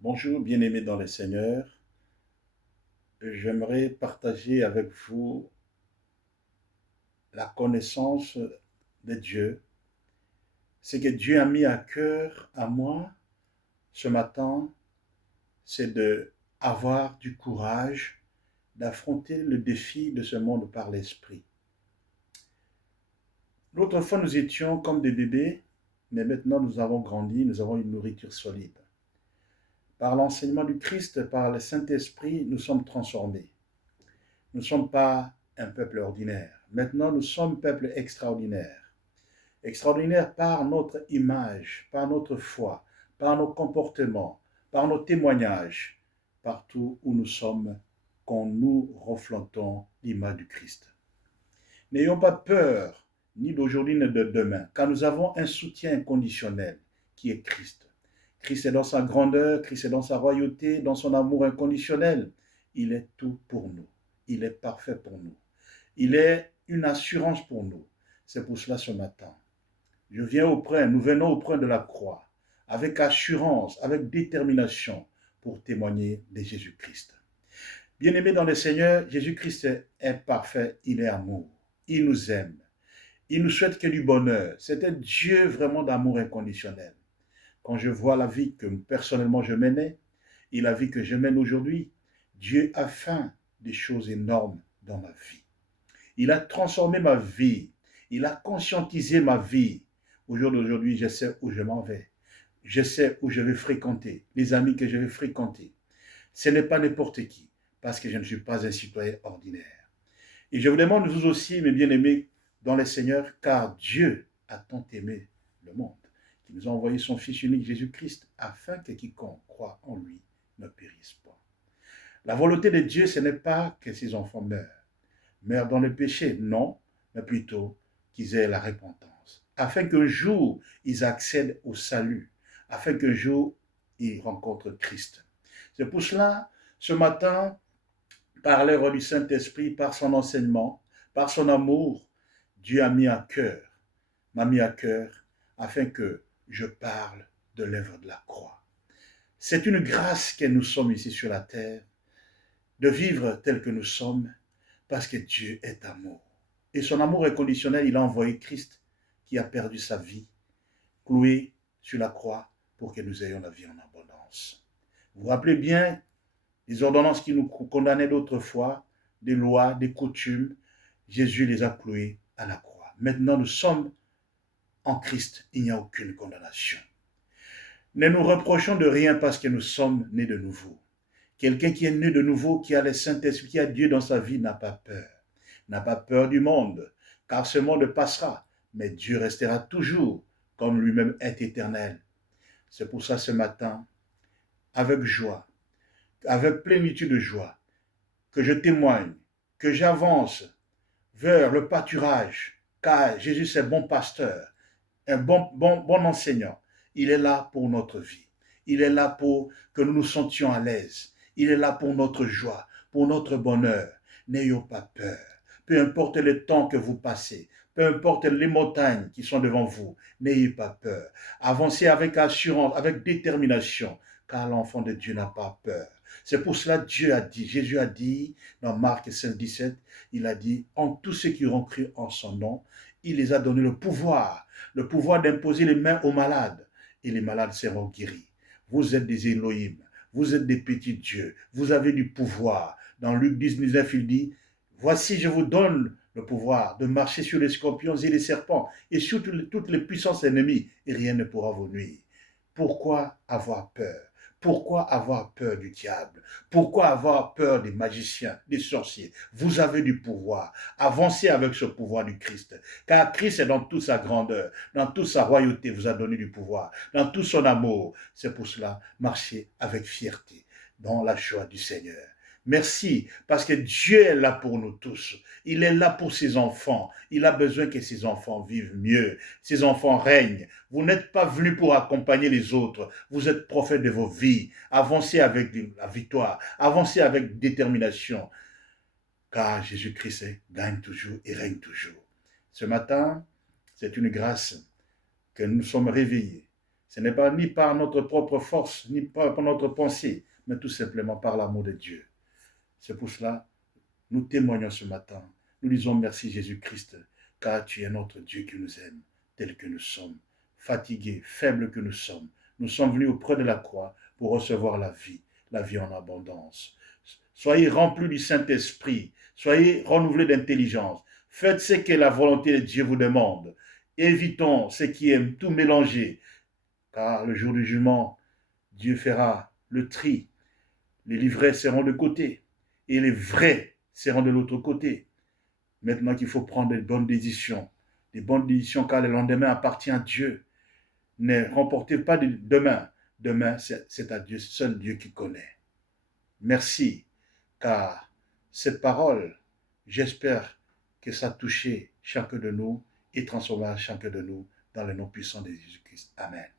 Bonjour, bien-aimés dans le Seigneur. J'aimerais partager avec vous la connaissance de Dieu. Ce que Dieu a mis à cœur à moi ce matin, c'est de avoir du courage d'affronter le défi de ce monde par l'esprit. L'autre fois, nous étions comme des bébés, mais maintenant nous avons grandi, nous avons une nourriture solide. Par l'enseignement du Christ, par le Saint-Esprit, nous sommes transformés. Nous ne sommes pas un peuple ordinaire. Maintenant, nous sommes un peuple extraordinaire. Extraordinaire par notre image, par notre foi, par nos comportements, par nos témoignages, partout où nous sommes, quand nous reflétons l'image du Christ. N'ayons pas peur, ni d'aujourd'hui ni de demain, car nous avons un soutien inconditionnel qui est Christ. Christ est dans sa grandeur, Christ est dans sa royauté, dans son amour inconditionnel. Il est tout pour nous. Il est parfait pour nous. Il est une assurance pour nous. C'est pour cela ce matin, nous venons auprès de la croix, avec assurance, avec détermination, pour témoigner de Jésus-Christ. Bien-aimé dans le Seigneur, Jésus-Christ est parfait, il est amour. Il nous aime. Il nous souhaite que du bonheur. C'est un Dieu vraiment d'amour inconditionnel. Quand je vois la vie que personnellement je menais et la vie que je mène aujourd'hui, Dieu a fait des choses énormes dans ma vie. Il a transformé ma vie. Il a conscientisé ma vie. Au jour d'aujourd'hui, je sais où je m'en vais. Je sais où je vais fréquenter, les amis que je vais fréquenter. Ce n'est pas n'importe qui, parce que je ne suis pas un citoyen ordinaire. Et je vous demande, vous aussi, mes bien-aimés, dans le Seigneur, car Dieu a tant aimé le monde, qu'il nous a envoyé son Fils unique Jésus-Christ, afin que quiconque croit en lui ne périsse pas. La volonté de Dieu, ce n'est pas que ses enfants meurent dans le péché, non, mais plutôt qu'ils aient la repentance, afin qu'un jour, ils accèdent au salut, afin qu'un jour, ils rencontrent Christ. C'est pour cela, ce matin, par l'œuvre du Saint-Esprit, par son enseignement, par son amour, Dieu m'a mis à cœur, afin que je parle de l'œuvre de la croix. C'est une grâce que nous sommes ici sur la terre, de vivre tel que nous sommes, parce que Dieu est amour. Et son amour inconditionnel, il a envoyé Christ qui a perdu sa vie, cloué sur la croix pour que nous ayons la vie en abondance. Vous vous rappelez bien les ordonnances qui nous condamnaient d'autrefois, des lois, des coutumes, Jésus les a clouées à la croix. Maintenant, nous sommes en Christ, il n'y a aucune condamnation. Ne nous reprochons de rien parce que nous sommes nés de nouveau. Quelqu'un qui est né de nouveau, qui a le Saint-Esprit, qui a Dieu dans sa vie, n'a pas peur du monde, car ce monde passera, mais Dieu restera toujours, comme lui-même est éternel. C'est pour ça ce matin, avec joie, avec plénitude de joie, que je témoigne, que j'avance vers le pâturage, car Jésus est bon pasteur, un bon enseignant. Il est là pour notre vie. Il est là pour que nous nous sentions à l'aise. Il est là pour notre joie, pour notre bonheur. N'ayons pas peur. Peu importe le temps que vous passez, peu importe les montagnes qui sont devant vous, n'ayez pas peur. Avancez avec assurance, avec détermination, car l'enfant de Dieu n'a pas peur. C'est pour cela que Jésus a dit dans Marc 5, 17, il a dit, en tous ceux qui auront cru en son nom, il les a donné le pouvoir d'imposer les mains aux malades, et les malades seront guéris. Vous êtes des Elohim, vous êtes des petits dieux, vous avez du pouvoir. Dans Luc 19, il dit, voici, je vous donne le pouvoir de marcher sur les scorpions et les serpents, et sur toutes les puissances ennemies, et rien ne pourra vous nuire. Pourquoi avoir peur? Pourquoi avoir peur du diable? Pourquoi avoir peur des magiciens, des sorciers? Vous avez du pouvoir. Avancez avec ce pouvoir du Christ. Car Christ est dans toute sa grandeur, dans toute sa royauté, vous a donné du pouvoir, dans tout son amour. C'est pour cela, marchez avec fierté, dans la joie du Seigneur. Merci, parce que Dieu est là pour nous tous. Il est là pour ses enfants. Il a besoin que ses enfants vivent mieux. Ses enfants règnent. Vous n'êtes pas venus pour accompagner les autres. Vous êtes prophètes de vos vies. Avancez avec la victoire. Avancez avec détermination. Car Jésus-Christ gagne toujours et règne toujours. Ce matin, c'est une grâce que nous sommes réveillés. Ce n'est pas ni par notre propre force, ni par notre pensée, mais tout simplement par l'amour de Dieu. C'est pour cela, nous témoignons ce matin. Nous disons merci Jésus-Christ, car tu es notre Dieu qui nous aime, tel que nous sommes, fatigués, faibles que nous sommes. Nous sommes venus auprès de la croix pour recevoir la vie en abondance. Soyez remplis du Saint-Esprit, soyez renouvelés d'intelligence. Faites ce que la volonté de Dieu vous demande. Évitons ce qui est tout mélangé, car le jour du jugement, Dieu fera le tri. Les livrets seront de côté et les vrais seront de l'autre côté. Maintenant qu'il faut prendre des bonnes décisions car le lendemain appartient à Dieu. Ne remportez pas de demain. Demain, c'est à Dieu, seul Dieu qui connaît. Merci, car cette parole, j'espère que ça a touché chacun de nous et transformera chacun de nous dans le nom puissant de Jésus-Christ. Amen.